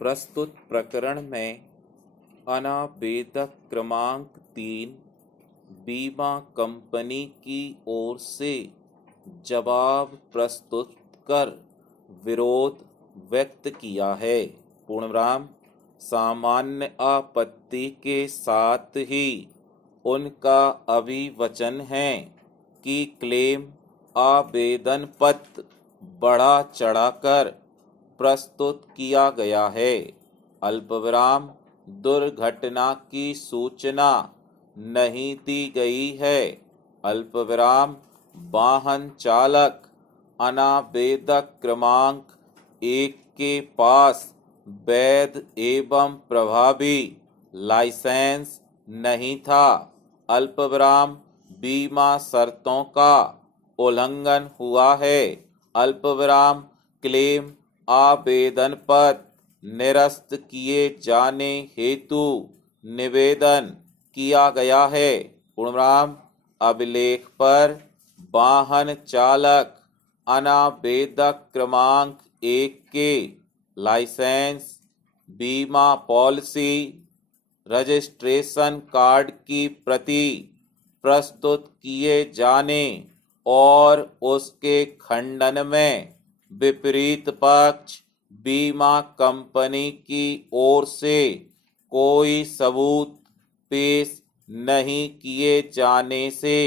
प्रस्तुत प्रकरण में अनावेदक क्रमांक 3 बीमा कंपनी की ओर से जवाब प्रस्तुत कर विरोध व्यक्त किया है। पूर्णविराम सामान्य आपत्ति के साथ ही उनका अभिवचन है कि क्लेम आवेदन पत्र बढ़ा चढ़ाकर प्रस्तुत किया गया है। अल्पविराम दुर्घटना की सूचना नहीं दी गई है। अल्पविराम वाहन चालक अनावेदक क्रमांक 1 के पास वैध एवं प्रभावी लाइसेंस नहीं था। अल्पविराम बीमा शर्तों का उल्लंघन हुआ है। अल्पविराम क्लेम आवेदन पत्र निरस्त किए जाने हेतु निवेदन किया गया है। पूर्णविराम अभिलेख पर वाहन चालक अनावेदक क्रमांक 1 के लाइसेंस, बीमा पॉलिसी, रजिस्ट्रेशन कार्ड की प्रति प्रस्तुत किए जाने और उसके खंडन में विपरीत पक्ष बीमा कंपनी की ओर से कोई सबूत पेश नहीं किए जाने से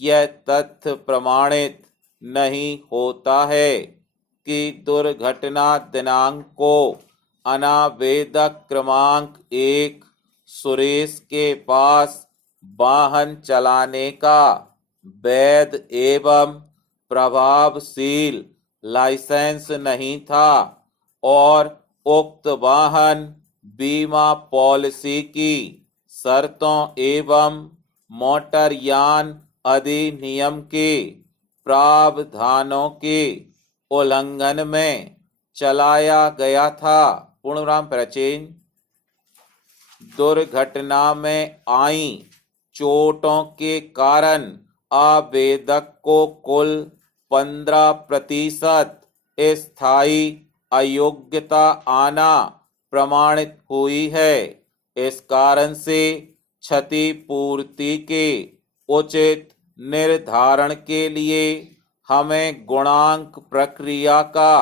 यह तथ्य प्रमाणित नहीं होता है कि दुर्घटना दिनांक को अनावेदक क्रमांक 1 सुरेश के पास वाहन चलाने का वैध एवं प्रभावशील लाइसेंस नहीं था और उक्त वाहन बीमा पॉलिसी की शर्तों एवं मोटर यान अधिनियम के प्रावधानों के उल्लंघन में चलाया गया था। पूर्णविराम प्राचीन दुर्घटना में आई चोटों के कारण आवेदक को कुल 15% स्थायी अयोग्यता आना प्रमाणित हुई है। इस कारण से क्षतिपूर्ति के उचित निर्धारण के लिए हमें गुणांक प्रक्रिया का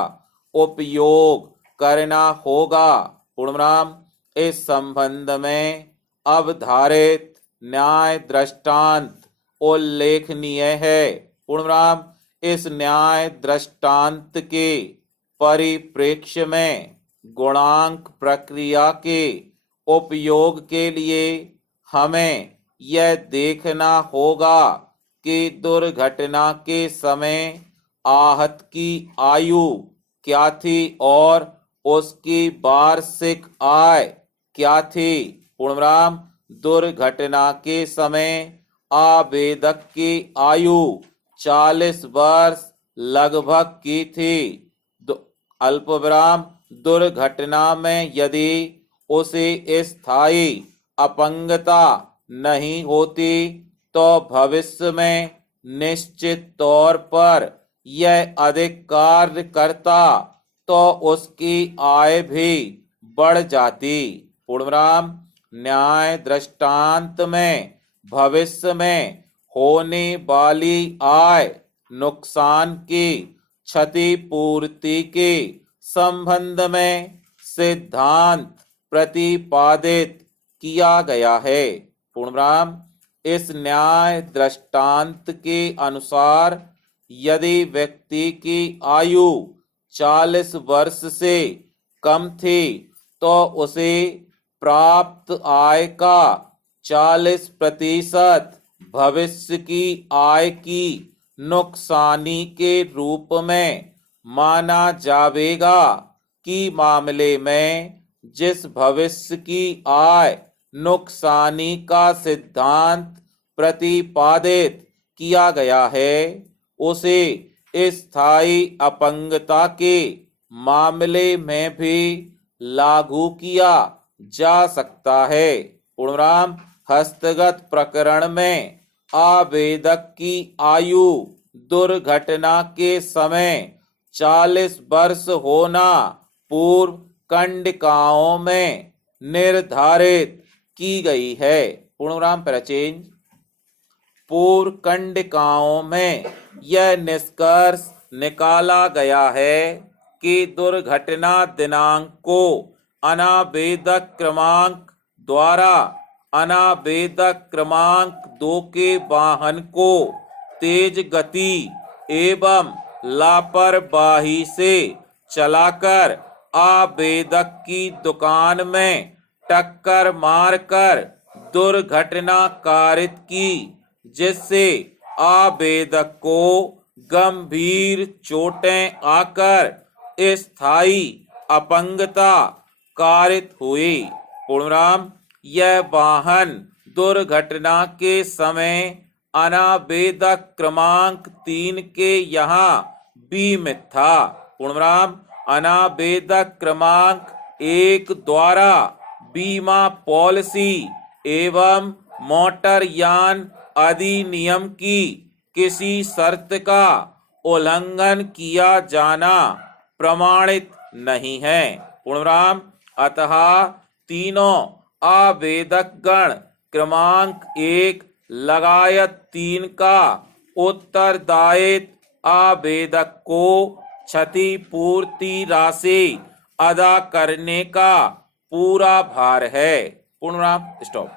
उपयोग करना होगा। पूर्णविराम इस संबंध में अवधारित न्याय दृष्टांत उल्लेखनीय है। पूर्णविराम इस न्याय दृष्टांत के परिप्रेक्ष्य में गुणांक प्रक्रिया के उपयोग के लिए हमें यह देखना होगा कि दुर्घटना के समय आहत की आयु क्या थी और उसकी वार्षिक आय क्या थी। पूर्णविराम दुर्घटना के समय आवेदक की आयु 40 वर्ष लगभग की थी। अल्पविराम दुर्घटना में यदि उसे स्थायी अपंगता नहीं होती तो भविष्य में निश्चित तौर पर यह अधिक कार्य करता तो उसकी आय भी बढ़ जाती। पूर्णविराम न्याय दृष्टांत में भविष्य में होने वाली आय नुकसान की क्षतिपूर्ति के संबंध में सिद्धांत प्रतिपादित किया गया है। पूर्णविराम इस न्याय दृष्टांत के अनुसार यदि व्यक्ति की आयु 40 वर्ष से कम थी तो उसे प्राप्त आय का 40% भविष्य की आय की नुकसानी के रूप में माना जाएगा कि मामले में जिस भविष्य की आय नुकसानी का सिद्धांत प्रतिपादित किया गया है उसे स्थायी अपंगता के मामले में भी लागू किया जा सकता है। पूर्णविराम हस्तगत प्रकरण में आवेदक की आयु दुर्घटना के समय 40 वर्ष होना पूर्व कंडिकाओं में निर्धारित की गई है। पूर्णविराम पर चेंज। पूर्व कंडिकाओं में यह निष्कर्ष निकाला गया है कि दुर्घटना दिनांक को अनावेदक क्रमांक द्वारा अनावेदक क्रमांक 2 के वाहन को तेज गति एवं लापरवाही से चलाकर आवेदक की दुकान में टक्कर मारकर दुर्घटना कारित की, जिससे आवेदक को गंभीर चोटें आकर स्थायी अपंगता कारित हुई। पूर्णविराम। यह वाहन दुर्घटना के समय अनावेदक क्रमांक 3 के यहाँ बीमित था। पूर्णविराम। अनावेदक क्रमांक 1 द्वारा बीमा पॉलिसी एवं मोटर यान अधिनियम की किसी शर्त का उल्लंघन किया जाना प्रमाणित नहीं है। पूर्णविराम। अतः तीनों आवेदक गण क्रमांक 1 लगायत 3 का उत्तरदायित्व आवेदक को क्षतिपूर्ति राशि अदा करने का पूरा भार है। पूर्णविराम। स्टॉप।